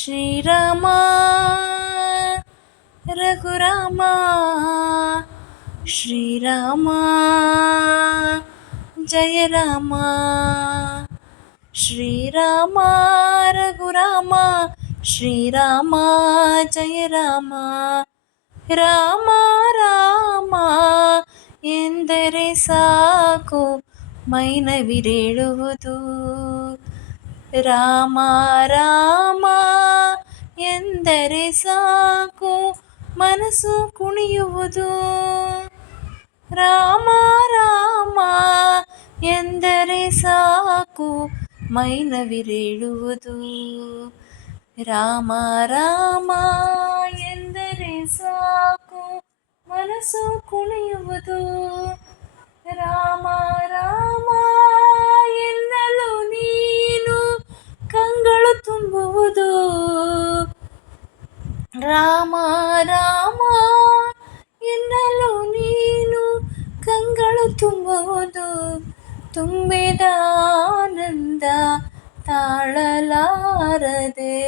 శ్రీరామ రఘురామ శ్రీరామ జయ రామ శ్రీరామ రఘురామ శ్రీరామ జయ రామ రామ రామ ಎಂದರೆ ಸಾಕು ಮೈನವಿರೇಳುವುದು ರಾಮ ರಾಮ ಎಂದರೆ ಸಾಕು, ಮನಸ್ಸು ಕುಣಿಯುವುದು. ರಾಮ ರಾಮ ಎಂದರೆ ಸಾಕು ಮೈನವಿರೇಳುವುದು ರಾಮ ರಾಮ ಎಂದರೆ ಸಾಕು, ಮನಸ್ಸು ಕುಣಿಯುವುದು. ರಾಮ ರಾಮ ಎನ್ನಲು ನೀನು ಕಂಗಳು ತುಂಬುವುದು. ರಾಮ ರಾಮ ಎನ್ನಲು ನೀನು ಕಂಗಳು ತುಂಬುವುದು ತುಂಬಿದ ಆನಂದ ತಾಳಲಾರದೆ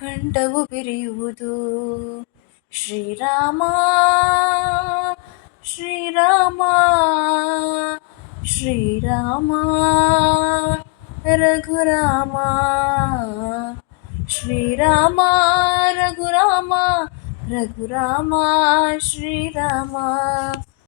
ಕಂಠವು ಬಿರಿಯುವುದು ಶ್ರೀರಾಮ ಶ್ರೀರಾಮ ಶ್ರೀರಾಮ ರಘುರಾಮ ಶ್ರೀರಾಮ రఘురామ శ్రీరామ